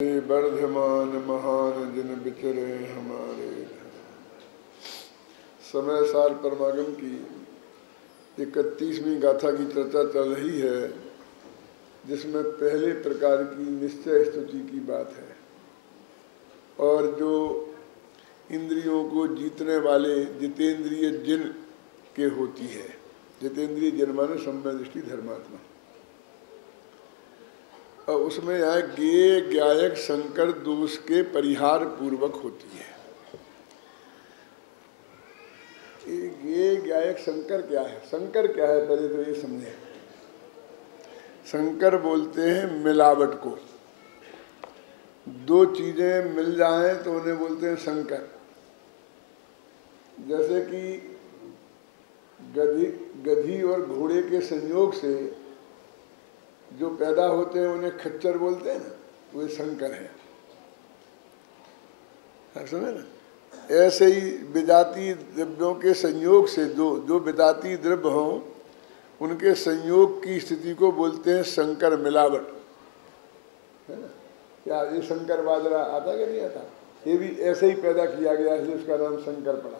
वर्धमान महान जिन बिचरे हमारे। समय सार परमागम की 31वीं गाथा की चर्चा चल रही है, जिसमें पहले प्रकार की निश्चय स्तुति की बात है। और जो इंद्रियों को जीतने वाले जितेंद्रिय जिन के होती है, जितेंद्रिय जिन माने सम्यक दृष्टि धर्मात्मा, और उसमें यहाँ ज्ञेय ज्ञायक संकर दोष के परिहार पूर्वक होती है। ज्ञेय ज्ञायक संकर क्या है? संकर क्या है पहले तो ये समझे। संकर बोलते हैं मिलावट को। दो चीजें मिल जाएं तो उन्हें बोलते हैं संकर। जैसे कि गधी और घोड़े के संयोग से जो पैदा होते हैं उन्हें खच्चर बोलते हैं ना, वे संकर हैं। समझे ना? ऐसे ही विजातीय द्रव्यों के संयोग से जो विजातीय द्रव्य हों उनके संयोग की स्थिति को बोलते हैं संकर मिलावट, है ना? क्या ये संकर बाजरा आता कि नहीं आता? ये भी ऐसे ही पैदा किया गया है, उसका नाम संकर पड़ा,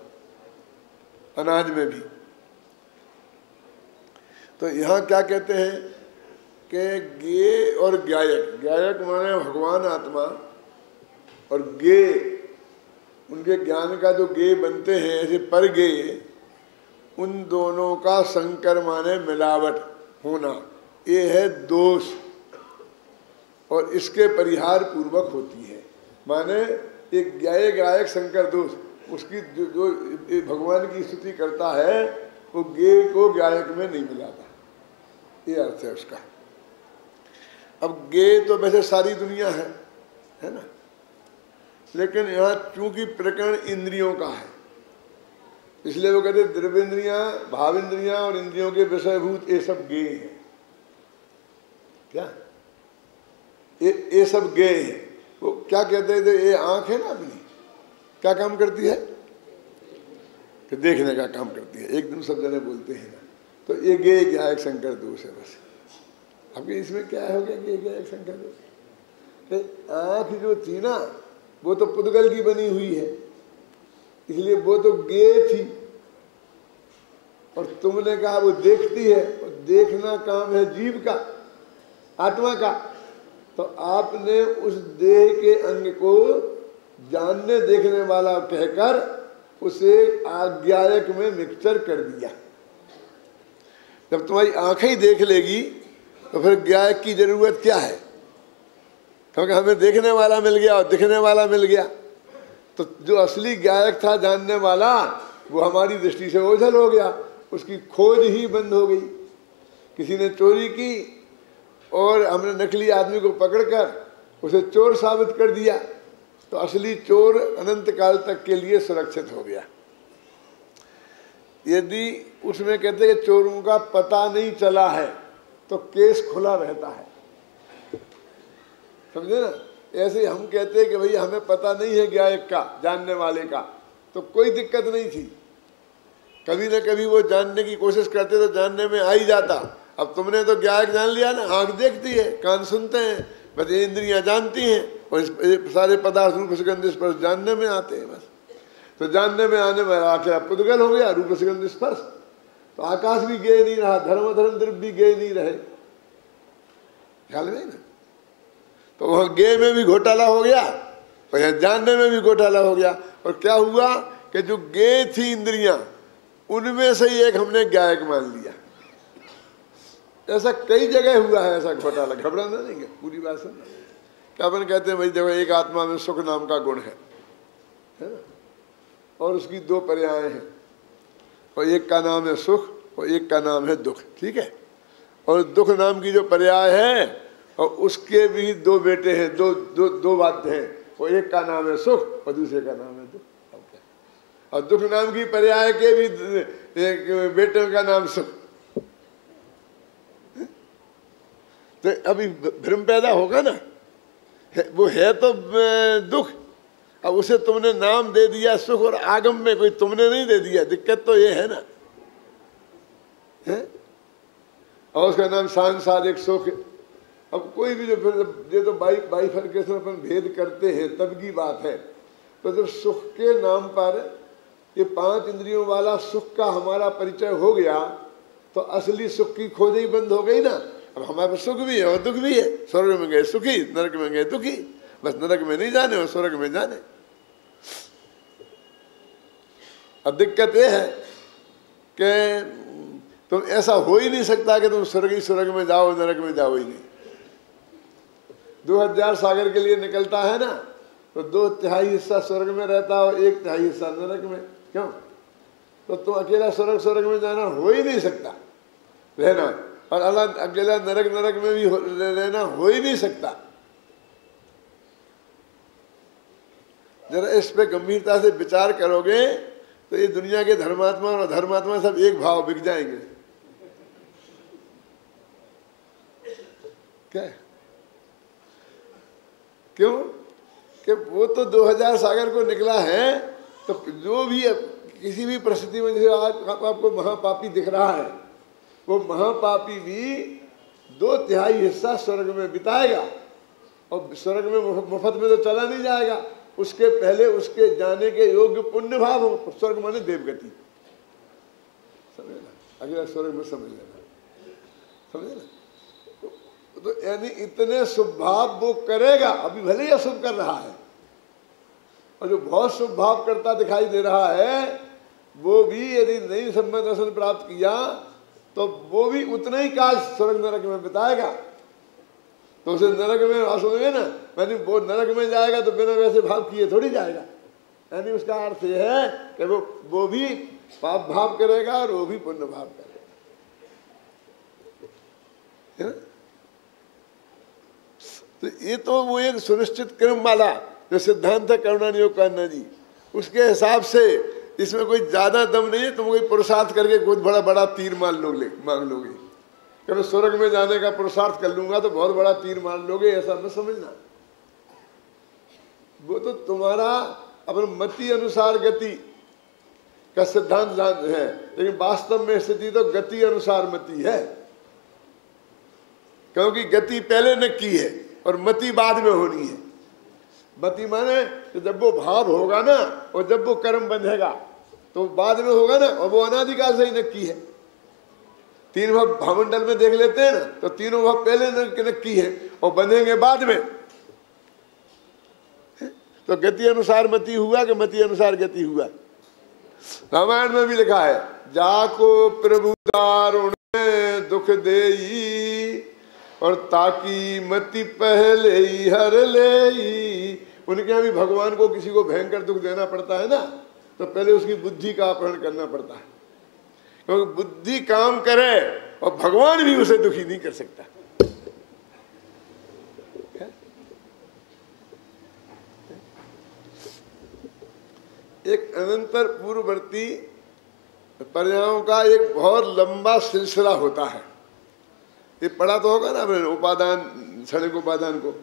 अनाज में भी। तो यहाँ क्या कहते हैं कि ज्ञेय और ज्ञायक, ज्ञायक माने भगवान आत्मा, और ज्ञेय उनके ज्ञान का जो ज्ञेय बनते हैं ऐसे पर ज्ञेय, उन दोनों का संकर माने मिलावट होना, ये है दोष, और इसके परिहार पूर्वक होती है। माने एक ज्ञाय ज्ञायक संकर दोष, उसकी जो भगवान की स्तुति करता है वो ज्ञेय को ज्ञायक में नहीं मिलाता, ये अर्थ है उसका। अब ज्ञेय तो वैसे सारी दुनिया है ना, लेकिन यहाँ चूंकि प्रकरण इंद्रियों का है इसलिए वो कहते द्रव्येंद्रियां, भावेंद्रियां और इंद्रियों के विषयभूत ये सब ज्ञेय है। क्या ये सब ज्ञेय है। वो क्या कहते थे, ये आंख है ना अपनी, क्या काम करती है? कि देखने का काम करती है। एक दिन सब जने बोलते हैं ना, तो ये ज्ञेय ज्ञायक संकर दोष है बस। अब इसमें क्या हो गया ज्ञेय ज्ञायक संकर दोष? आंख जो थी ना वो तो पुद्गल की बनी हुई है, इसलिए वो तो ज्ञेय थी, और तुमने कहा वो देखती है, और देखना काम है जीव का, आत्मा का। तो आपने उस देह के अंग को जानने देखने वाला कहकर उसे आज्ञायक में मिक्सचर कर दिया। जब तुम्हारी आंखें ही देख लेगी तो फिर ज्ञायक की जरूरत क्या है? क्योंकि हमें देखने वाला मिल गया और दिखने वाला मिल गया, तो जो असली ज्ञायक था जानने वाला वो हमारी दृष्टि से ओझल हो गया, उसकी खोज ही बंद हो गई। किसी ने चोरी की और हमने नकली आदमी को पकड़कर उसे चोर साबित कर दिया, तो असली चोर अनंत काल तक के लिए सुरक्षित हो गया। यदि उसमें कहते हैं चोरों का पता नहीं चला है तो केस खुला रहता है, समझे ना? ऐसे हम कहते हैं कि भैया हमें पता नहीं है ज्ञायक का, जानने वाले का, तो कोई दिक्कत नहीं थी। कभी न कभी वो जानने की कोशिश करते तो जानने में आ ही जाता। अब तुमने तो ज्ञायक जान लिया ना, आंख देखती है, कान सुनते हैं, बस ये इंद्रियां जानती हैं, और इस सारे पदार्थ रूप सुगंध स्पर्श जानने में आते हैं बस। तो जानने में आने में आके पुद्गल हो गया रूप सुगंध स्पर्श, तो आकाश भी ज्ञेय नहीं रहा, धर्म द्रव्य भी ज्ञेय नहीं रहे। ख्याल में ना? तो वहाँ ज्ञेय में भी घोटाला हो गया और यहाँ जानने में भी घोटाला हो गया। और क्या हुआ कि जो ज्ञेय थी इंद्रियां, उनमें से ही एक हमने ज्ञायक मान लिया। ऐसा कई जगह हुआ है ऐसा घोटाला, घबराना नहीं है, पूरी बात सुनना। क्या अपन कहते हैं भाई देखो एक आत्मा में सुख नाम का गुण है ना, और उसकी दो पर्याय हैं, और एक का नाम है सुख और एक का नाम है दुख, ठीक है? और दुख नाम की जो पर्याय है और उसके भी दो बेटे हैं, दो बातें हैं, वो एक का नाम है सुख और दूसरे का नाम है दुख। और दुख नाम की पर्याय के भी एक बेटे का नाम सुख। तो अभी भ्रम पैदा होगा ना, वो है तो दुख, अब उसे तुमने नाम दे दिया सुख, और आगम में कोई तुमने नहीं दे दिया, दिक्कत तो ये है ना, है? और उसका नाम सांसारिक सुख अब कोई भी जो फिर ये तो बाइफरकेशन अपन भेद करते हैं तब की बात है। तो जब सुख के नाम पर ये 5 इंद्रियों वाला सुख का हमारा परिचय हो गया तो असली सुख की खोज ही बंद हो गई ना। अब हमारे पास सुख भी है और दुख भी है, स्वर्ग में गए सुखी, नरक में गए दुखी, बस नरक में नहीं जाने और स्वर्ग में जाने। अब दिक्कत यह है कि तुम ऐसा हो ही नहीं सकता कि तुम स्वर्ग में जाओ नरक में जाओ ही नहीं। 2000 सागर के लिए निकलता है ना, तो 2/3 हिस्सा स्वर्ग में रहता और 1/3 हिस्सा नरक में। क्यों? तो तुम अकेला स्वर्ग में जाना हो ही नहीं सकता रहना, और अकेला नरक में भी रहना हो ही नहीं सकता। जरा इस पे गंभीरता से विचार करोगे तो ये दुनिया के धर्मात्मा और अधर्मात्मा सब एक भाव बिक जाएंगे। क्या? क्यों? कि वो तो 2000 सागर को निकला है, तो जो भी किसी भी परिस्थिति में, जैसे आज आपको महापापी दिख रहा है, वो महापापी भी 2/3 हिस्सा स्वर्ग में बिताएगा, और स्वर्ग में मुफ्त में तो चला नहीं जाएगा, उसके पहले उसके जाने के योग्य पुण्य भाव हो। स्वर्ग माने देवगति, समझ लेना, अगला स्वर्ग में समझ लेना, समझ लेना। तो यानी इतने शुभ भाव वो करेगा, अभी भले ही अशुभ कर रहा है, और जो बहुत शुभ भाव करता दिखाई दे रहा है वो भी यदि नहीं संबंध दर्शन प्राप्त किया तो वो भी उतना ही काल स्वर्ग नरक में बिताएगा। तो उसे नरक में असोगे ना, यानी वो नरक में जाएगा तो बिना वैसे भाव किए थोड़ी जाएगा। यानी उसका अर्थ यह है कि वो भी पाप भाव करेगा और वो भी पुण्य भाव करेगा, है ना? तो ये तो वो एक सुनिश्चित क्रम वाला जो सिद्धांत है करुणा योग कान्हा जी, उसके हिसाब से इसमें कोई ज्यादा दम नहीं है। तुम कोई पुरुषार्थ करके बहुत बड़ा तीर मांग लोगे, कि मैं स्वर्ग में जाने का पुरुषार्थ कर लूंगा तो बहुत बड़ा तीर मार लोगे, ऐसा मत समझना। वो तो तुम्हारा अपने मति अनुसार गति का सिद्धांत है, लेकिन वास्तव में स्थिति तो गति अनुसार मति है, क्योंकि गति पहले नक्की है और मति बाद में होनी है। मति माने तो जब वो भाव होगा ना और जब वो कर्म बंधेगा तो बाद में होगा ना, और वो अनादिकाल से ही नक्की है। 3 भाव भावमंडल में देख लेते हैं ना, तो तीनों भाव पहले नक्की है और बंधेंगे बाद में। तो गति अनुसार मति हुआ कि मति अनुसार गति हुआ? रामायण में भी लिखा है, जाको प्रभु दारुण दुख देई और ताकि मति पहले ही हर ले। उनके यहाँ भी भगवान को किसी को भयंकर दुख देना पड़ता है ना, तो पहले उसकी बुद्धि का अपहरण करना पड़ता है, क्योंकि बुद्धि काम करे और भगवान भी उसे दुखी नहीं कर सकता। एक अनंतर पूर्ववर्ती पर्यायों का एक बहुत लंबा सिलसिला होता है। ये पढ़ा तो होगा ना उपादान, क्षणिक उपादान को।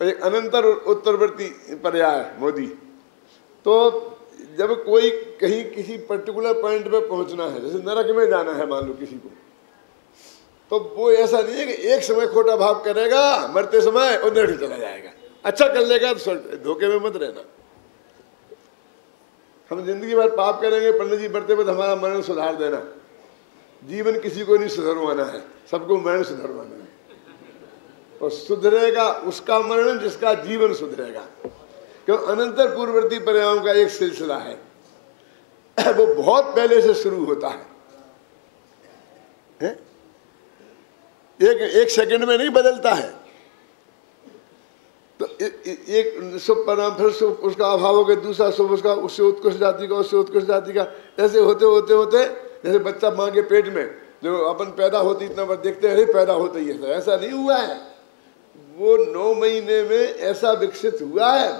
एक अनंतर उत्तरवर्ती पर्याय मोदी। तो जब कोई कहीं किसी पर्टिकुलर पॉइंट पे पहुंचना है, जैसे नरक में जाना है मान लो किसी को, तो वो ऐसा नहीं है कि एक समय खोटा भाव करेगा मरते समय और नरक चला जाएगा। अच्छा कर लेगा तो धोखे में मत रहना। हम जिंदगी भर पाप करेंगे, पंडित जी बढ़ते बढ़ते हमारा मरण सुधार देना। जीवन किसी को नहीं सुधरवाना है, सबको मरण सुधरवाना है, और सुधरेगा उसका मरण जिसका जीवन सुधरेगा। क्यों? अनंतर पूर्ववर्ती पर्यायों का एक सिलसिला है, वो बहुत पहले से शुरू होता है? एक सेकंड में नहीं बदलता है। तो एक शुभ परिणाम, फिर शुभ उसका अभाव हो गया, दूसरा शुभ उसका, उससे उत्कृष्ट जाति का, उससे उत्कृष्ट जाति का, ऐसे होते होते होते जैसे बच्चा माँ के पेट में जो अपन पैदा होती इतना बार देखते हैं पैदा होता ही है, ऐसा नहीं हुआ है। वो 9 महीने में ऐसा विकसित हुआ है।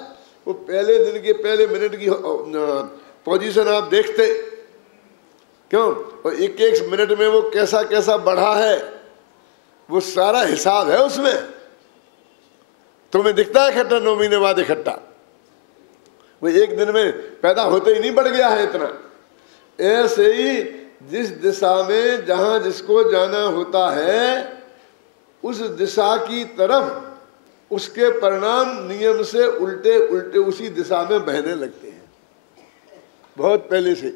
वो पहले दिन के पहले मिनट की पोजीशन आप देखते क्यों, और एक एक मिनट में वो कैसा कैसा बढ़ा है, वो सारा हिसाब है उसमें। तुम्हें दिखता है इकट्ठा 9 महीने बाद इकट्ठा, वो एक दिन में पैदा होते ही नहीं बढ़ गया है इतना। ऐसे ही जिस दिशा में जहां जिसको जाना होता है उस दिशा की तरफ उसके परिणाम नियम से उल्टे उल्टे उसी दिशा में बहने लगते हैं, बहुत पहले से।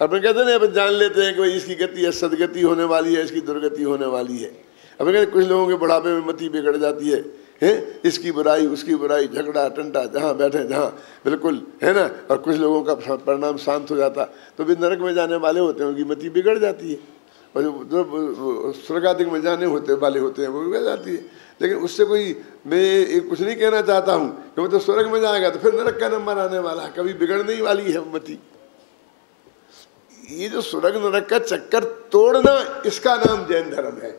अपन कहते हैं अपन जान लेते हैं कि भाई इसकी गति है, सदगति होने वाली है, इसकी दुर्गति होने वाली है। अपन कहते कुछ लोगों के बुढ़ापे में मति बिगड़ जाती है, इसकी बुराई उसकी बुराई, झगड़ा टंटा, जहाँ बैठे जहाँ बिल्कुल, है ना। और कुछ लोगों का परिणाम शांत हो जाता, तो भी नरक में जाने वाले होते हैं, उनकी मति बिगड़ जाती है। और जो स्वर्गाधिक में जाने वाले होते हैं वो बिगड़ जाती है। लेकिन उससे कोई, मैं कुछ नहीं कहना चाहता हूँ कि वो तो स्वर्ग में जाएगा तो फिर नरक का नंबर आने वाला है, कभी बिगड़ने ही वाली है मति। ये जो स्वर्ग नरक का चक्कर तोड़ना, इसका नाम जैन धर्म है।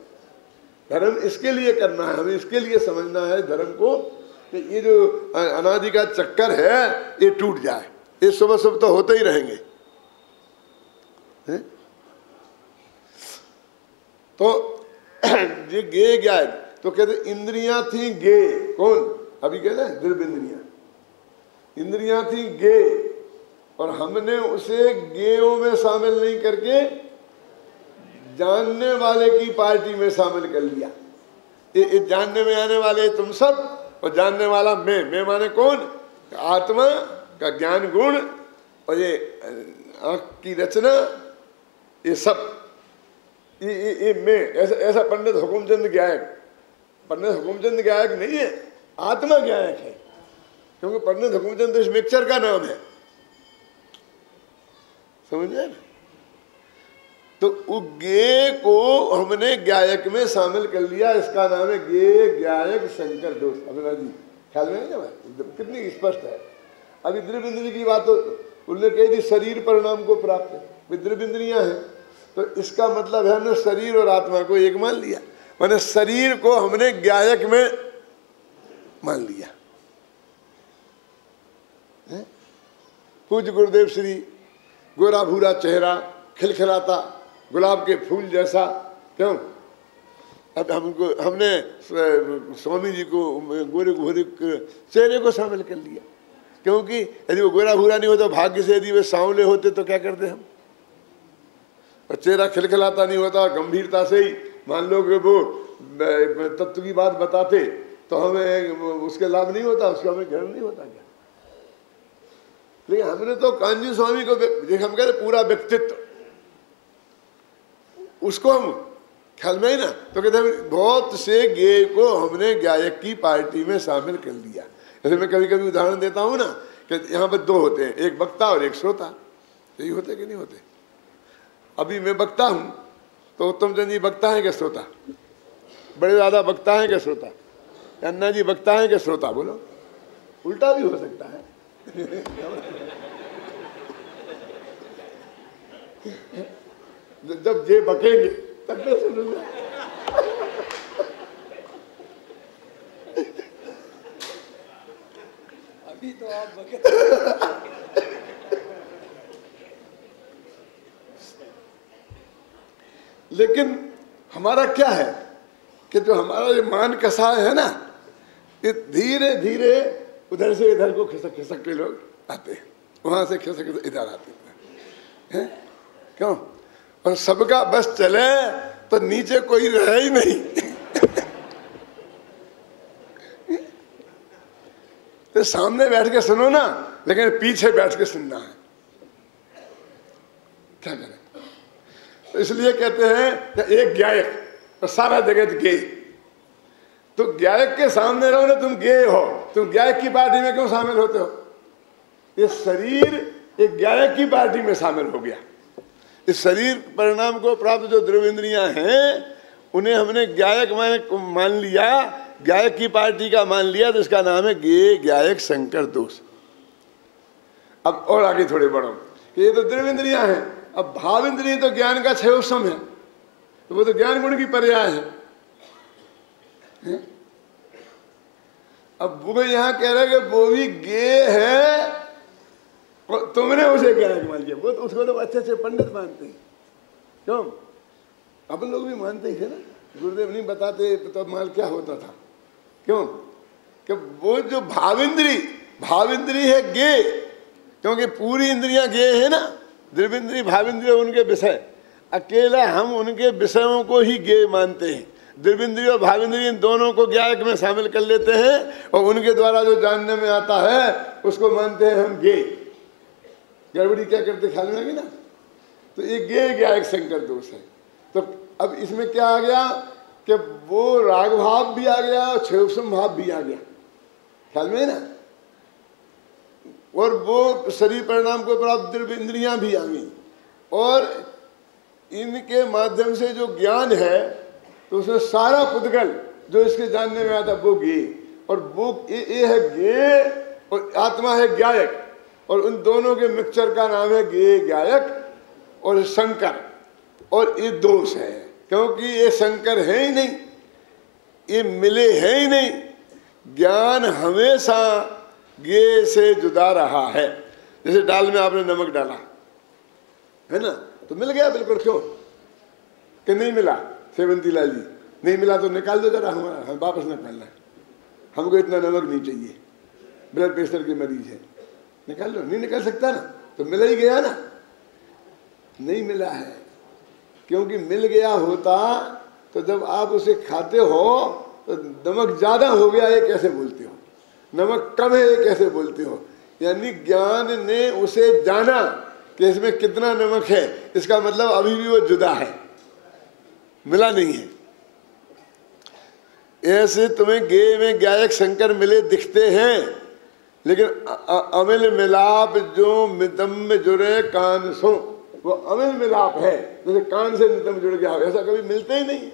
धर्म इसके लिए करना है, हमें इसके लिए समझना है धर्म को कि ये जो अनादि का चक्कर है ये टूट जाए। ये सुबह सुबह तो होते ही रहेंगे, है? तो ये गे क्या है, तो कहते इंद्रियां थी गे, कौन अभी कहते हैं द्रव्य इंद्रियां, इंद्रियां थी गे, और हमने उसे गेयों में शामिल नहीं करके जानने वाले की पार्टी में शामिल कर लिया। ये जानने में आने वाले तुम सब, और जानने वाला मैं माने कौन, आत्मा का ज्ञान गुण, और ये आँख की रचना, ये सब ये मैं। ऐसा पंडित हुकुमचंद गायक, पंडित हुकुमचंद गायक नहीं है, आत्मा गायक है, क्योंकि पंडित हुकुमचंद तो इस मिक्सचर का नाम है, समझे ना। तो गे को हमने गायक में शामिल कर लिया, इसका नाम है गे गायक शंकर दोष। अभिनव जी ख्याल में नहीं है, कितनी स्पष्ट है। अभी द्रव्य इंद्रिय की बात तो उन्होंने कही थी, शरीर परिणाम को प्राप्त है, द्रव्य इंद्रियां हैं, तो इसका मतलब है हमने शरीर और आत्मा को एक मान लिया, मैंने शरीर को हमने गायक में मान लिया। पूज्य गुरुदेव श्री गोरा भूरा चेहरा, खिलखिलाता गुलाब के फूल जैसा, क्यों। अब हमने स्वामी जी को गोरे भूरे चेहरे को शामिल कर लिया, क्योंकि यदि वो गोरा भूरा नहीं होता, भाग्य से यदि वे सांवले होते तो क्या करते हम, और चेहरा खिलखिलाता नहीं होता, गंभीरता से ही मान लो कि वो तत्व की बात बताते तो हमें उसके लाभ नहीं होता, उसका हमें ग्रहण नहीं होता क्या। लेकिन हमने तो कांजी स्वामी को हम कहते पूरा व्यक्तित्व, उसको हम ख्याल में ही ना, तो कहते हैं बहुत से गे को हमने गायक की पार्टी में शामिल कर लिया। जैसे मैं कभी कभी उदाहरण देता हूँ ना कि यहाँ पर दो होते हैं, एक वक्ता और एक श्रोता, यही होते कि नहीं होते। अभी मैं वक्ता हूँ तो उत्तम चंद जी वक्ता है क्या श्रोता, बड़े दादा वक्ता है क्या श्रोता, अन्ना जी वक्ता है क्या श्रोता, बोलो। उल्टा भी हो सकता है। जब जे बकेंगे तब मैं सुनूंगा। अभी तो आप बके। लेकिन हमारा क्या है कि जो हमारा ये मान कसा है ना, ये धीरे धीरे उधर से इधर को खिसक खिसक के लोग आते हैं, वहां से खिसक खिसक इधर आते हैं, क्यों। और सबका बस चले तो नीचे कोई रहे ही नहीं। तो सामने बैठ के सुनो ना, लेकिन पीछे बैठ के सुनना है, क्या करें। तो इसलिए कहते हैं कि एक गायक और सारा जगत गे। तो गायक के सामने रहो ना, तुम गे हो, तुम गायक की पार्टी में क्यों शामिल होते हो। ये शरीर एक गायक की पार्टी में शामिल हो गया। इस शरीर परिणाम को प्राप्त जो द्रव्य इंद्रियां हैं उन्हें हमने गायक मान लिया, गायक की पार्टी का मान लिया, तो इसका नाम है गे गायक शंकर दोष। अब और आगे थोड़े बढ़ो कि ये तो द्रव्य इंद्रियां हैं, अब भाव इंद्रिय तो ज्ञान का क्षयोपम है, तो वो तो ज्ञान गुण की पर्याय है। अब वो यहाँ कह रहे कि वो भी गे है, तुमने उसे गायक मान लिया। वो तो उसको तो अच्छे अच्छे पंडित मानते हैं, क्यों। अपन लोग भी मानते ही थे ना, गुरुदेव नहीं बताते तो माल क्या होता था, क्यों कि वो जो भाविंद्री है गे, क्योंकि पूरी इंद्रियां गे है ना, द्रव्येंद्रिय भाविंद्रिय उनके विषय, अकेला हम उनके विषयों को ही गे मानते हैं। दिव्येंद्रिय और भावेंद्रिय इन दोनों को ज्ञायक में शामिल कर लेते हैं और उनके द्वारा जो जानने में आता है उसको मानते हैं हम गे। गड़बड़ी क्या करते ख्याल में आएगी ना। तो ये गे ज्ञायक संकर दोष है। तो अब इसमें क्या आ गया कि वो राग भाव भी आ गया और क्षेम भाव भी आ गया, ख्याल में है ना। और वो शरीर परिणाम को प्राप्त दिव्य इंद्रियां भी आ गई और इनके माध्यम से जो ज्ञान है तो उसमें सारा पुद्गल जो इसके जानने में आता वो गे, और वो ये है गे और आत्मा है ज्ञायक, और उन दोनों के मिक्सचर का नाम है गे ज्ञायक और शंकर। और ये दोष है क्योंकि ये शंकर है ही नहीं, ये मिले हैं ही नहीं। ज्ञान हमेशा गे से जुदा रहा है। जैसे दाल में आपने नमक डाला है ना, तो मिल गया बिल्कुल, क्यों कि नहीं मिला। सेवंती लाल जी, नहीं मिला तो निकाल दो जरा, हमारा हम वापस निकालना है, हमको इतना नमक नहीं चाहिए, ब्लड प्रेशर के मरीज है, निकाल लो। नहीं निकाल सकता ना, तो मिला ही गया ना। नहीं मिला है क्योंकि मिल गया होता तो जब आप उसे खाते हो तो नमक ज्यादा हो गया ये कैसे बोलते हो, नमक कम है ये कैसे बोलते हो। यानी ज्ञान ने उसे जाना कि इसमें कितना नमक है, इसका मतलब अभी भी वो जुदा है, मिला नहीं है। ऐसे तुम्हें गे में ज्ञायक शंकर मिले दिखते हैं, लेकिन अमिल मिलाप जो मितम में जुड़े कान सो, वो अमिल मिलाप है, जैसे कान से मितम जुड़ गया हो, ऐसा कभी मिलते ही नहीं।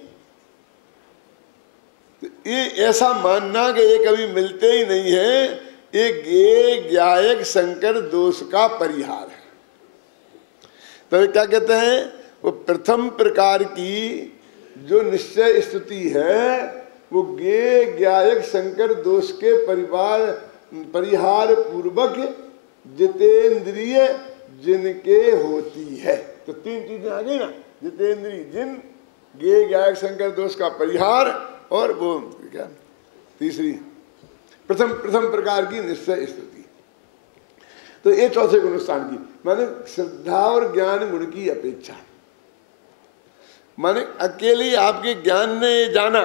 तो ये ऐसा मानना कि ये कभी मिलते ही नहीं है, ये गे ज्ञायक शंकर दोष का परिहार है। तो क्या कहते हैं, वो प्रथम प्रकार की जो निश्चय स्तुति है वो गे ज्ञायक शंकर दोष के परिहार पूर्वक जितेंद्रिय जिनके होती है। तो तीन चीजें आ गई ना, जितेंद्रिय जिन, गे ज्ञायक शंकर दोष का परिहार, और वो क्या तीसरी प्रथम प्रकार की निश्चय स्तुति। तो ये चौथे गुण स्थान की माने श्रद्धा और ज्ञान गुण की अपेक्षा, माने अकेले आपके ज्ञान ने जाना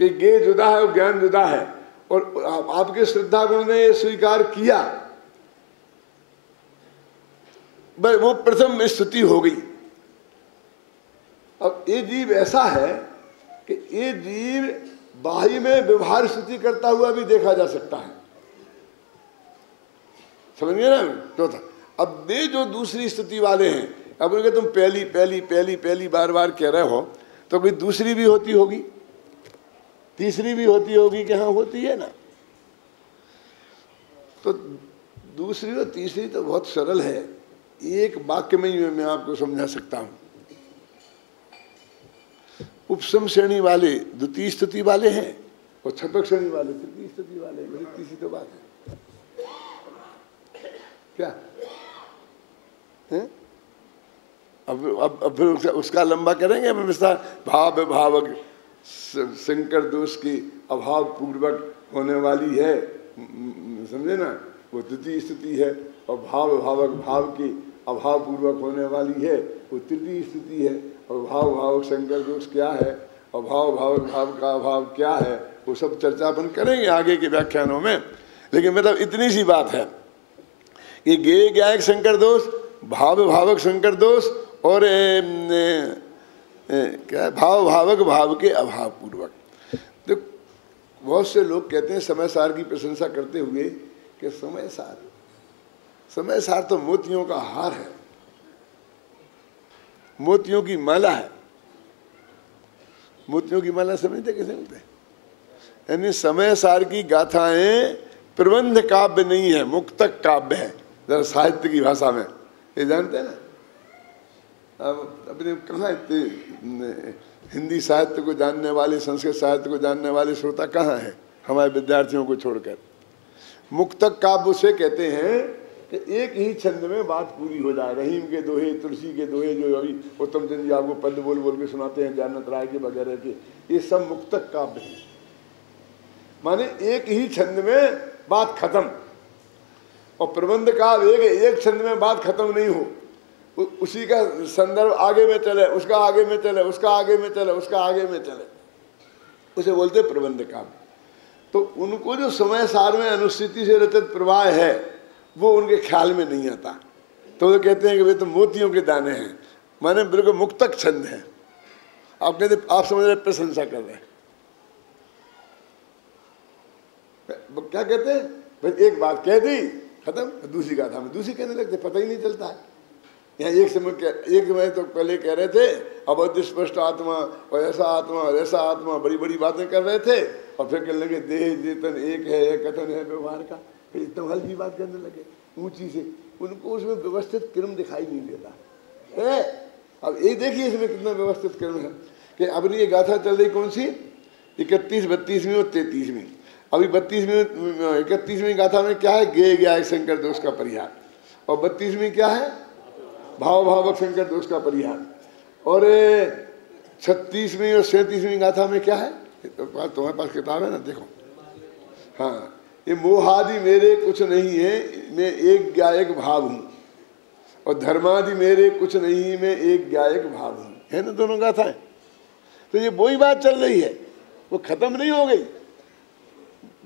कि गे जुदा है और ज्ञान जुदा है, और आपके श्रद्धा गुण ने स्वीकार किया, बस वो प्रथम स्तुति हो गई। अब ये जीव ऐसा है कि ये जीव बाह्य में व्यवहार स्तुति करता हुआ भी देखा जा सकता है, समझ गए ना चौथा। अब वे जो दूसरी स्तुति वाले हैं, अब उनके तुम पहली पहली पहली पहली बार बार कह रहे हो, तो कोई दूसरी भी होती होगी, तीसरी भी होती होगी कि हाँ होती है ना। तो दूसरी और तीसरी तो बहुत सरल है, एक वाक्य में ही मैं आपको समझा सकता हूं। उपसम श्रेणी वाले द्वितीय स्तुति वाले हैं और छपक श्रेणी वाले तृतीय स्तुति वाले, बड़ी तीसरी तो बात है क्या है? अब फिर उसका लंबा करेंगे हम विस्तार। भाव भावक शंकर दोष की अभाव पूर्वक होने वाली है, समझे ना, वो द्वितीय स्थिति है, और भाव भावक भाव की अभाव पूर्वक होने वाली है वो तृतीय स्थिति है। और भाव भावक शंकर दोष क्या है और भाव भावक भाव का अभाव क्या है, वो सब चर्चा अपन करेंगे आगे के व्याख्यानों में। लेकिन मतलब इतनी सी बात है कि गे ज्ञायक शंकर दोष, भाव भावक शंकर दोष, और क्या भाव भावक भाव के अभाव पूर्वक। तो बहुत से लोग कहते हैं समय सार की प्रशंसा करते हुए कि समय सार तो मोतियों का हार है, मोतियों की माला है। मोतियों की माला समझते कैसे मिलते हैं? यानी समय सार की गाथाएं प्रबंध काव्य नहीं है, मुक्तक काव्य है, जरा साहित्य की भाषा में, ये जानते हैं ना। अब अपने कहाँ इतने हिंदी साहित्य को जानने वाले, संस्कृत साहित्य को जानने वाले श्रोता कहाँ हैं हमारे विद्यार्थियों को छोड़कर। मुक्तक काव्य उसे कहते हैं कि एक ही छंद में बात पूरी हो जाए। रहीम के दोहे, तुलसी के दोहे जो अभी उत्तम चंद जी आपको पद बोल बोल के सुनाते हैं, जानत राय के वगैरह के, ये सब मुक्तक काव्य है। माने एक ही छंद में बात खत्म। और प्रबंध काव्य एक छंद में बात खत्म नहीं हो, उसी का संदर्भ आगे में चले, उसका आगे में चले, उसका आगे में चले, उसका आगे में चले। उसे बोलते प्रबंध काव्य। तो उनको जो समय सार में अनुस्थिति से रचित प्रवाह है वो उनके ख्याल में नहीं आता, तो वो कहते हैं कि वे तो मोतियों के दाने हैं, माने बिल्कुल मुक्तक छंद है। आप कहते आप समझ रहे प्रशंसा कर रहे हैं, क्या कहते हैं भाई एक बात कह दी खत्म, दूसरी गाथा में दूसरी कहने लगते, पता ही नहीं चलता है। यहाँ एक समय तो पहले कह रहे थे अबद्ध स्पष्ट आत्मा और ऐसा आत्मा और ऐसा आत्मा, बड़ी बड़ी बातें कर रहे थे, और फिर कहने लगे देह चेतन एक है, एक कथन है व्यवहार का, फिर इतना हल्की बात करने लगे ऊंची से, उनको उसमें व्यवस्थित क्रम दिखाई नहीं देता है। अब ये देखिए इसमें कितना व्यवस्थित क्रम है कि अपनी ये गाथा चल रही कौन सी 31, 32वीं और 33वीं। अभी 31वीं गाथा में क्या है, गे गया शंकर दोष का परिहार, और 32वीं क्या है, भाव भावक शंकर दोष का परिहार, और 36वीं और 37वीं गाथा में क्या है, तो तुम्हारे पास किताब है ना, देखो। हाँ, ये मोहादि मेरे कुछ नहीं है, मैं एक गायक भाव हूँ, और धर्मादि मेरे कुछ नहीं, मैं एक गायक भाव हूँ, है ना दोनों गाथाएं। तो ये वही बात चल रही है, वो खत्म नहीं हो गई,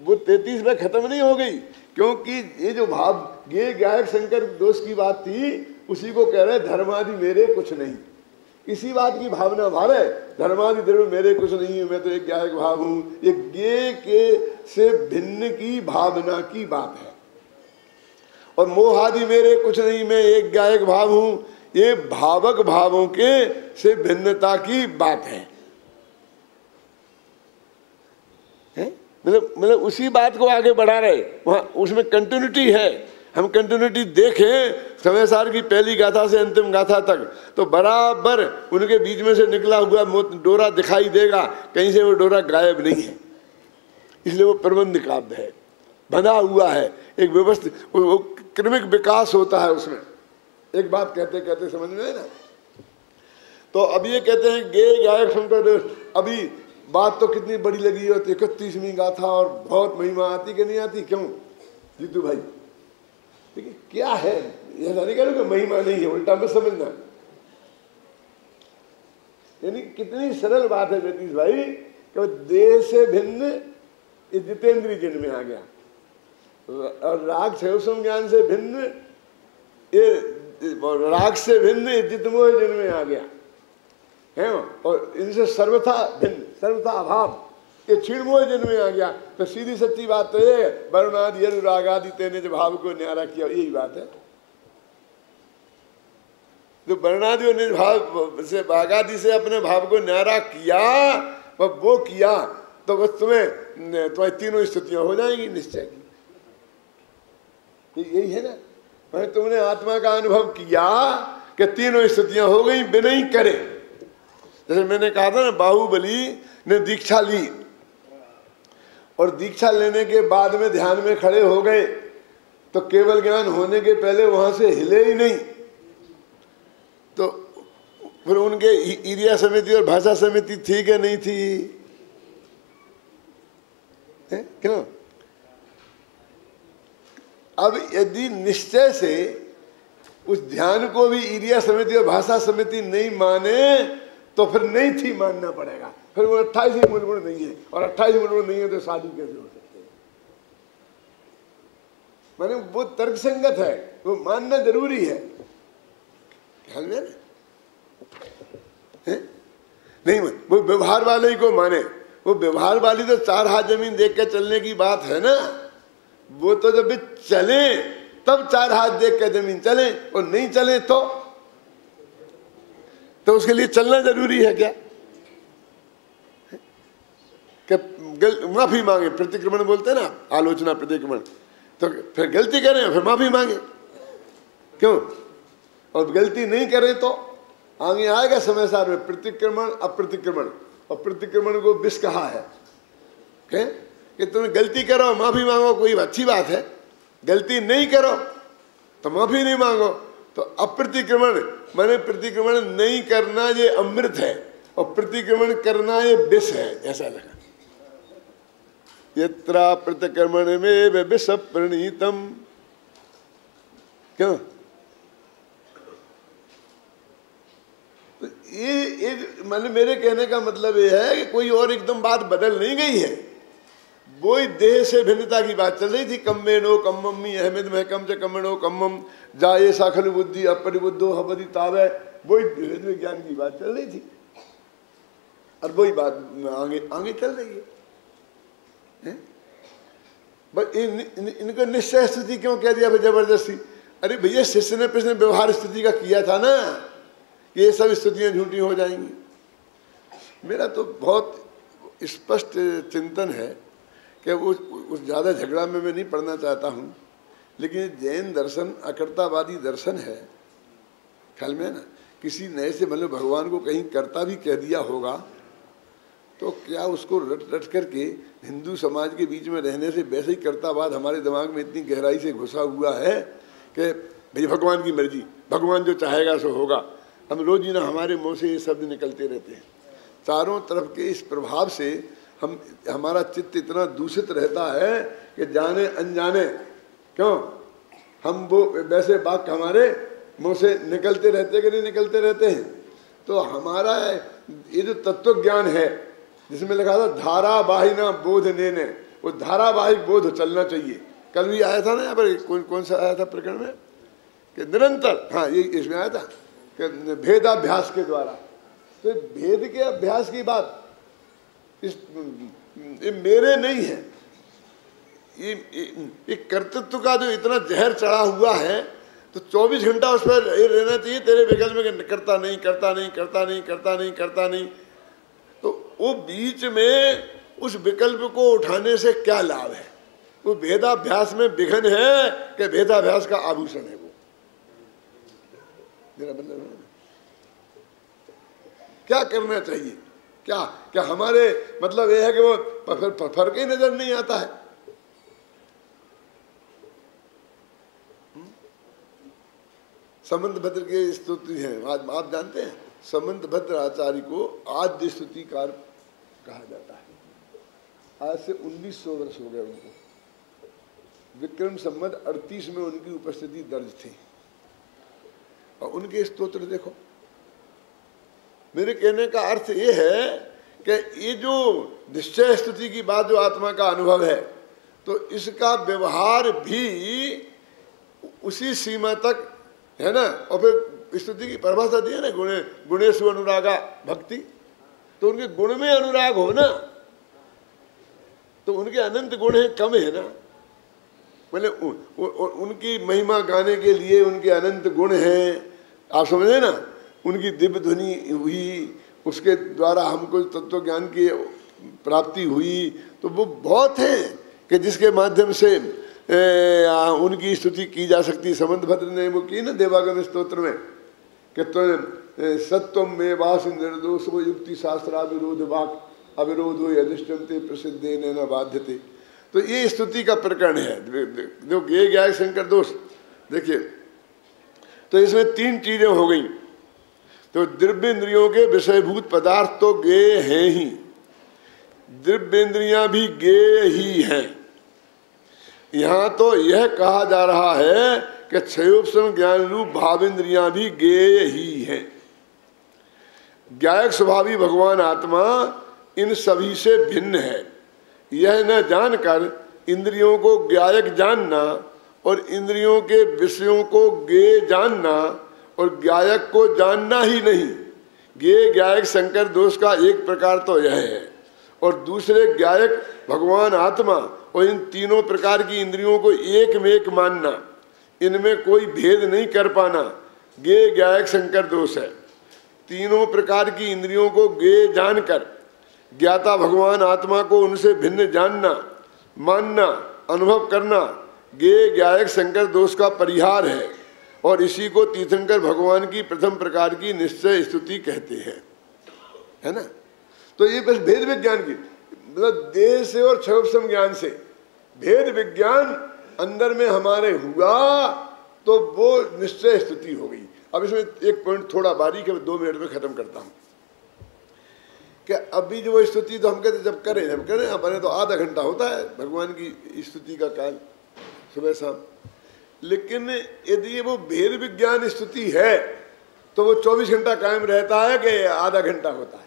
वो 33 में खत्म नहीं हो गई, क्योंकि ये जो भाव ये गायक शंकर दोष की बात थी, उसी को कह रहे धर्मादि मेरे कुछ नहीं, इसी बात की भावना भाव है, धर्मादि द्रव्य मेरे कुछ नहीं है, मैं तो एक गायक भाव हूँ। ये गे के से भिन्न की भावना की बात है, और मोहादि मेरे कुछ नहीं, मैं एक गायक भाव हूँ, ये भावक भावों के से भिन्नता की बात है। मतलब उसी बात को आगे बढ़ा रहे, वहाँ उसमें कंटिन्यूटी है। हम कंटिन्यूटी देखें समय सार की पहली गाथा से अंतिम गाथा तक, तो बराबर उनके बीच में से निकला हुआ डोरा दिखाई देगा, कहीं से वो डोरा गायब नहीं है। इसलिए वो प्रबंध काव्य है, बंधा हुआ है, एक व्यवस्थित क्रमिक विकास होता है उसमें। एक बात कहते कहते समझ में है ना। तो अब ये कहते हैं गे गायक शंकर, अभी बात तो कितनी बड़ी लगी है, 31वीं गाथा, और बहुत महिमा आती कि नहीं आती, क्यों जीतू भाई, ठीक है क्या है, ऐसा नहीं करो कि महिमा नहीं है, उल्टा मत समझना। यानी कितनी सरल बात है जगदीश भाई, कि देह से भिन्न ये जितेंद्रीय जन्म में आ गया, और राग क्षयोसम ज्ञान से भिन्न ये राग से भिन्न ये जितमोह जन्म में आ गया है, और इनसे सर्वथा भिन्न सर्वथा अभाव ये क्षीणमोह जन्म में आ गया। तो सीधी सच्ची बात तो ये वरुणादि अनुरागादि तेने जो भाव को न्यारा किया, यही बात है। जो वर्णादि और भाव से भागादि से अपने भाव को न्यारा किया, वो किया तो बस तुम्हें तीनों स्थितियां हो जाएंगी निश्चय की। यही है ना, भाई तुमने आत्मा का अनुभव किया कि तीनों स्थितियां हो गई बिना ही करे। जैसे मैंने कहा था ना, बाहुबली ने दीक्षा ली, और दीक्षा लेने के बाद में ध्यान में खड़े हो गए, तो केवल ज्ञान होने के पहले वहां से हिले ही नहीं। तो फिर उनके इरिया समिति और भाषा समिति थी कि नहीं थी, क्यों? अब यदि निश्चय से उस ध्यान को भी इरिया समिति और भाषा समिति नहीं माने, तो फिर नहीं थी मानना पड़ेगा। फिर वो 28 मूलगुण नहीं है, और 28 मूलगुण नहीं है तो शादी कैसे हो सकती है? माने वो तर्कसंगत है, वो मानना जरूरी है। ख्याल में नहीं, वो व्यवहार वाले ही को माने। वो व्यवहार वाली तो 4 हाथ जमीन देख के चलने की बात है ना, वो तो जब भी चले तब 4 हाथ देख के जमीन चले, और नहीं चले तो उसके लिए चलना जरूरी है क्या? माफी मांगे, प्रतिक्रमण बोलते हैं ना, आलोचना प्रतिक्रमण, तो फिर गलती करें फिर माफी मांगे, क्यों? और गलती नहीं करें तो आगे आएगा समय सार में प्रतिक्रमण अप्रतिक्रमण, और प्रतिक्रमण को विष कहा है कि तुम गलती करो माफी मांगो, कोई अच्छी बात है। गलती नहीं करो तो माफी नहीं मांगो, तो अप्रतिक्रमण माने प्रतिक्रमण नहीं करना ये अमृत है, और प्रतिक्रमण करना ये विष है, ऐसा लगा। यत्रा प्रतिक्रमण में विष प्रणीतम, क्यों? ये मतलब मेरे कहने का मतलब ये है कि कोई और एकदम बात बदल नहीं गई है, वही देह से भिन्नता की बात चल रही थी। कम्मेनो कम्मम्मी अहमद महकम से कम्मेनो कम्मम जाए साखल बुद्धि अपरिबुद्धो हबदी तावे, वही भेद विज्ञान की बात चल रही थी और वही बात आगे आगे चल रही है। बस इनको निश्चय स्थिति क्यों कह दिया भाई जबरदस्ती? अरे भैया शिष्य ने पिछले व्यवहार स्थिति का किया था ना, ये सब स्थितियां झूठी हो जाएंगी। मेरा तो बहुत स्पष्ट चिंतन है कि उस ज़्यादा झगड़ा में मैं नहीं पढ़ना चाहता हूँ, लेकिन जैन दर्शन अकर्तावादी दर्शन है, ख्याल में है ना। किसी नए से मतलब भगवान को कहीं कर्ता भी कह दिया होगा तो क्या उसको रट रट करके हिंदू समाज के बीच में रहने से वैसे ही कर्तावाद हमारे दिमाग में इतनी गहराई से घुसा हुआ है कि भाई भगवान की मर्जी, भगवान जो चाहेगा सो होगा। हम रोज ही ना हमारे मुँह से ये शब्द निकलते रहते हैं। चारों तरफ के इस प्रभाव से हमारा चित्त इतना दूषित रहता है कि जाने अनजाने क्यों हम वो वैसे वाक्य हमारे मुँह से निकलते रहते कि नहीं निकलते रहते हैं। तो हमारा ये जो तत्व ज्ञान है जिसमें लिखा था धारावाहिना बोध नेने, वो धारावाहिक बोध चलना चाहिए। कल भी आया था ना यहाँ पर, कौन सा आया था प्रकरण में कि निरंतर, हाँ ये इसमें आया था कि भेदाभ्यास के द्वारा। तो भेद के अभ्यास की बात ये मेरे नहीं है, ये कर्तृत्व का जो इतना जहर चढ़ा हुआ है तो 24 घंटा उस पर रहना चाहिए तेरे विकल्प में करता नहीं करता नहीं करता नहीं करता नहीं करता नहीं। तो वो बीच में उस विकल्प को उठाने से क्या लाभ है? वो भेदाभ्यास में विघन है कि भेदाभ्यास का आभूषण है वो। मेरा मतलब है क्या करना चाहिए? क्या हमारे मतलब ये है कि वो फर्क ही नजर नहीं आता है। समंत भद्र के स्तुति हैं, आप जानते हैं समंत भद्र आचार्य को आद्य स्तुतिकार कहा जाता है। आज से 1900 वर्ष हो गए उनको। विक्रम संवत 38 में उनकी उपस्थिति दर्ज थी और उनके स्तोत्र देखो। मेरे कहने का अर्थ ये है कि ये जो निश्चय स्तुति की बात जो आत्मा का अनुभव है तो इसका व्यवहार भी उसी सीमा तक है ना। और फिर स्तुति की परिभाषा दी है ना, गुणेषु अनुरागा भक्ति, तो उनके गुण में अनुराग हो ना, तो उनके अनंत गुण है कम है ना। मतलब उनकी महिमा गाने के लिए उनके अनंत गुण हैं, आप समझे ना। उनकी दिव्य ध्वनि हुई, उसके द्वारा हमको तत्व ज्ञान की प्राप्ति हुई, तो वो बहुत है कि जिसके माध्यम से उनकी स्तुति की जा सकती। समंत भद्र ने वो की ना देवागम स्तोत्र में कि तो सत्वम में वास निर्दोषो युक्ति शास्त्राविरोध वाक अविरोधो यदिष्टन्ते प्रसिद्धे न बाध्यते। तो ये स्तुति का प्रकरण है जो गे गायक शंकर दोष। देखिए तो इसमें 3 चीजें हो गई। तो दिव्येंद्रियों के विषयभूत पदार्थ तो गे हैं ही, दिव्येंद्रियां भी गे ही हैं। यहाँ तो यह कहा जा रहा है कि क्षयोपम ज्ञान रूप भावेंद्रियां भी गे ही हैं। गायक स्वभावी भगवान आत्मा इन सभी से भिन्न है। यह न जानकर इंद्रियों को गायक जानना और इंद्रियों के विषयों को गे जानना और गायक को जानना ही नहीं। गे गायक शंकर दोष का एक प्रकार तो यह है और दूसरे गायक भगवान आत्मा और इन तीनों प्रकार की इंद्रियों को एक में एक मानना, इनमें कोई भेद नहीं कर पाना, गे गायक शंकर दोष है। तीनों प्रकार की इंद्रियों को गे जानकर ज्ञाता भगवान आत्मा को उनसे भिन्न जानना, मानना, अनुभव करना गे गायक शंकर दोष का परिहार है और इसी को तीर्थंकर भगवान की प्रथम प्रकार की निश्चय स्तुति कहते हैं, है ना। तो ये बस भेद विज्ञान की मतलब देह से और क्षयोपम ज्ञान से भेद विज्ञान अंदर में हमारे हुआ तो वो निश्चय स्तुति हो गई। अब इसमें एक पॉइंट थोड़ा बारीक है, 2 मिनट में खत्म करता हूं कि अभी जो स्तुति तो हम कहते जब करें अपने तो आधा घंटा होता है भगवान की स्तुति का काल सुबह शाम। लेकिन यदि वो भेद विज्ञान स्तुति है तो वो 24 घंटा कायम रहता है कि आधा घंटा होता है?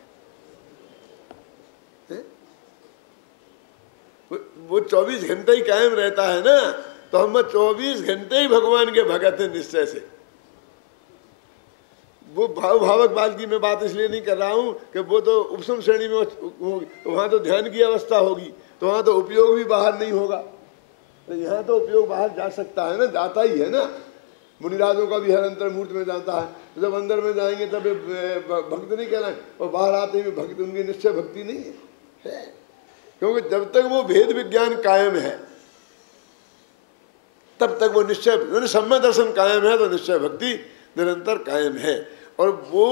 वो 24 घंटे ही कायम रहता है ना। तो हम 24 घंटे ही भगवान के भगत हैं निश्चय से। वो भावक बाल की मैं बात इसलिए नहीं कर रहा हूं कि वो तो उपसम श्रेणी में तो वहां तो ध्यान की अवस्था होगी, तो वहां तो उपयोग भी बाहर नहीं होगा। तो यहाँ तो उपयोग बाहर जा सकता है ना, जाता ही है ना। मुनिराजों का भी हर अंतर्मूर्त में जाता है। तो जब अंदर में जाएंगे तब भक्त नहीं कहना, और बाहर आते ही भक्त, उनकी निश्चय भक्ति नहीं है। क्योंकि जब तक वो भेद विज्ञान कायम है तब तक वो निश्चय सम्य दर्शन कायम है, तो निश्चय भक्ति निरंतर कायम है। और वो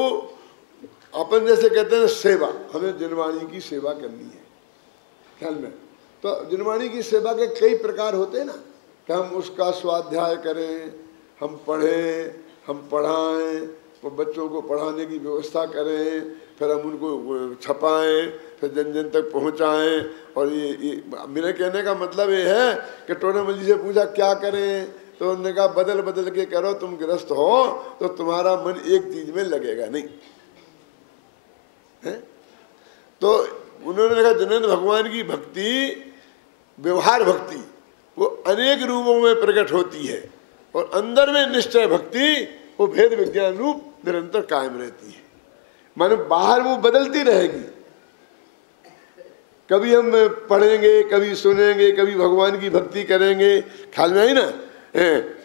अपन जैसे कहते हैं सेवा, हमें जिनवाणी की सेवा करनी है ख्याल में। तो जिनवाणी की सेवा के कई प्रकार होते हैं ना, कि हम उसका स्वाध्याय करें, हम पढ़ें, हम पढ़ाएं, तो बच्चों को पढ़ाने की व्यवस्था करें, फिर हम उनको छपाएं, फिर जन जन तक पहुंचाएं। और ये मेरे कहने का मतलब ये है कि टोनामल जी से पूछा क्या करें, तो उन्होंने कहा बदल बदल के करो, तुम गृहस्थ हो तो तुम्हारा मन एक चीज में लगेगा नहीं है? तो उन्होंने कहा जिनेंद्र भगवान की भक्ति, व्यवहार भक्ति, वो अनेक रूपों में प्रकट होती है, और अंदर में निश्चय भक्ति वो भेद विज्ञान रूप निरंतर कायम रहती है। मानो बाहर वो बदलती रहेगी, कभी हम पढ़ेंगे, कभी सुनेंगे, कभी भगवान की भक्ति करेंगे, ख्याल में आई ना।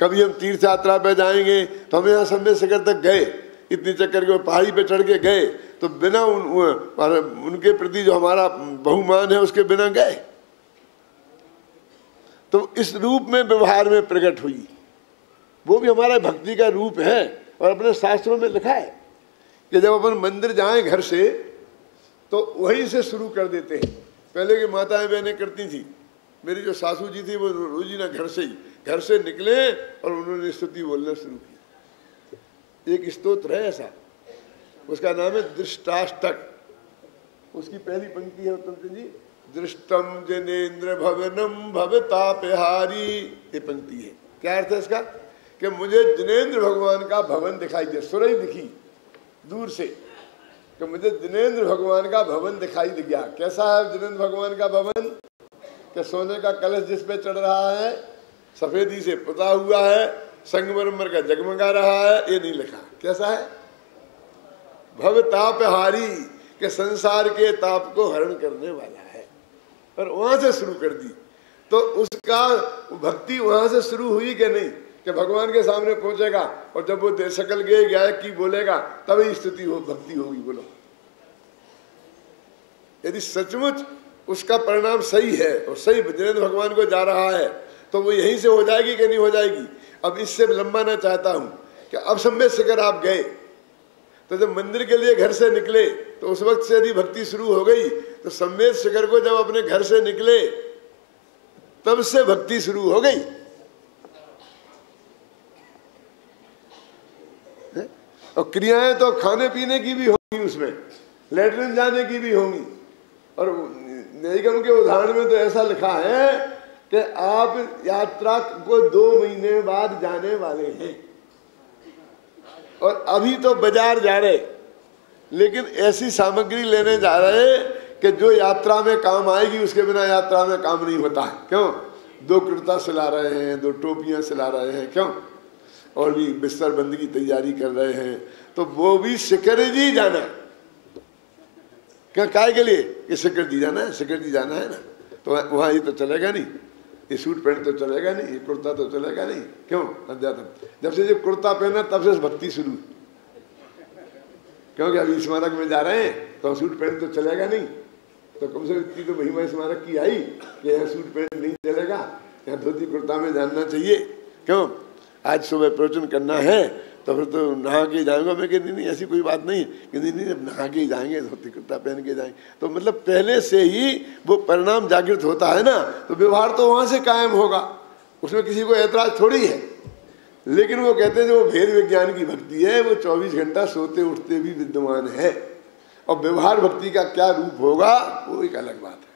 कभी हम तीर्थ यात्रा पे जाएंगे, तो हम यहाँ सम्य शिखर तक गए, इतनी चक्कर के पहाड़ी पे चढ़ के गए, तो बिना उनके प्रति जो हमारा बहुमान है उसके बिना गए। तो इस रूप में व्यवहार में प्रकट हुई, वो भी हमारा भक्ति का रूप है। और अपने शास्त्रों में लिखा है कि जब अपन मंदिर जाएं घर से, तो वहीं से शुरू कर देते हैं। पहले की माताएं बहनें करती थी, मेरी जो सासू जी थी वो रोजी ना घर से निकले और उन्होंने स्तुति बोलना शुरू किया। एक स्तोत्र है ऐसा, उसका नाम है दृष्टाष्टक। उसकी पहली पंक्ति है उत्तम सिंह जी, दृष्टम जिनेन्द्र भवनम भवतापहारी, ये पंक्ति है। क्या अर्थ है इसका? कि मुझे जिनेन्द्र भगवान का भवन दिखाई दे, सुरई दिखी दूर से, कि मुझे जिनेन्द्र भगवान का भवन दिखाई दे गया। कैसा है जिनेन्द्र भगवान का भवन? कि सोने का कलश जिस पे चढ़ रहा है, सफेदी से पुता हुआ है, संगमरमर का जगमगा रहा है, ये नहीं लिखा। कैसा है? भव तापहारी, के संसार के ताप को हरण करने वाला है। और वहां से शुरू कर दी, तो उसका भक्ति वहां से शुरू हुई कि नहीं, कि भगवान के सामने पहुंचेगा और जब वो सकल के गायक की बोलेगा तभी स्तुति हो, भक्ति होगी। बोलो, यदि सचमुच उसका परिणाम सही है और सही जिनेंद्र भगवान को जा रहा है, तो वो यहीं से हो जाएगी कि नहीं हो जाएगी। अब इससे लंबाना चाहता हूं कि अब सम्य शिखर आप गए, तो जब मंदिर के लिए घर से निकले, तो उस वक्त से यदि भक्ति शुरू हो गई, तो सम्य शिखर को जब अपने घर से निकले तब से भक्ति शुरू हो गई। और क्रियाएं तो खाने पीने की भी होंगी, उसमें लेटरिन जाने की भी होंगी। और निगम के उदाहरण में तो ऐसा लिखा है कि आप यात्रा को 2 महीने बाद जाने वाले हैं, और अभी तो बाजार जा रहे, लेकिन ऐसी सामग्री लेने जा रहे कि जो यात्रा में काम आएगी, उसके बिना यात्रा में काम नहीं होता है। क्यों? 2 कुर्ता सिला रहे हैं, 2 टोपियां सिला रहे हैं, क्यों? और भी बिस्तर बंदी की तैयारी कर रहे हैं, तो वो भी शिखर जी जाना। क्या काय के लिए? कि शिखर जी जाना है, शिखर जी जाना है ना, तो वहाँ ये तो चलेगा नहीं, ये सूट पैंट तो चलेगा नहीं, ये कुर्ता तो चलेगा नहीं। क्यों? अध्यात्म जब से जो कुर्ता पहना तब से भक्ति शुरू, क्योंकि अभी स्मारक में जा रहे हैं तो सूट पैंट तो चलेगा नहीं, तो कम से कम इतनी तो महिमा स्मारक की आई कि यहाँ सूट पैंट नहीं चलेगा, यहाँ धोती कुर्ता में जानना चाहिए। क्यों? आज सुबह प्रवचन करना है तो फिर तो नहा के जाऊंगा। मैं कहती नहीं, ऐसी कोई बात नहीं, कहती नहीं, जब नहा के जाएंगे, धोती कुर्ता पहन के जाएंगे, तो मतलब पहले से ही वो परिणाम जागृत होता है ना, तो व्यवहार तो वहां से कायम होगा, उसमें किसी को ऐतराज थोड़ी है। लेकिन वो कहते हैं जो भेद विज्ञान की भक्ति है, वो 24 घंटा सोते उठते भी विद्यमान है, और व्यवहार भक्ति का क्या रूप होगा वो एक अलग बात है।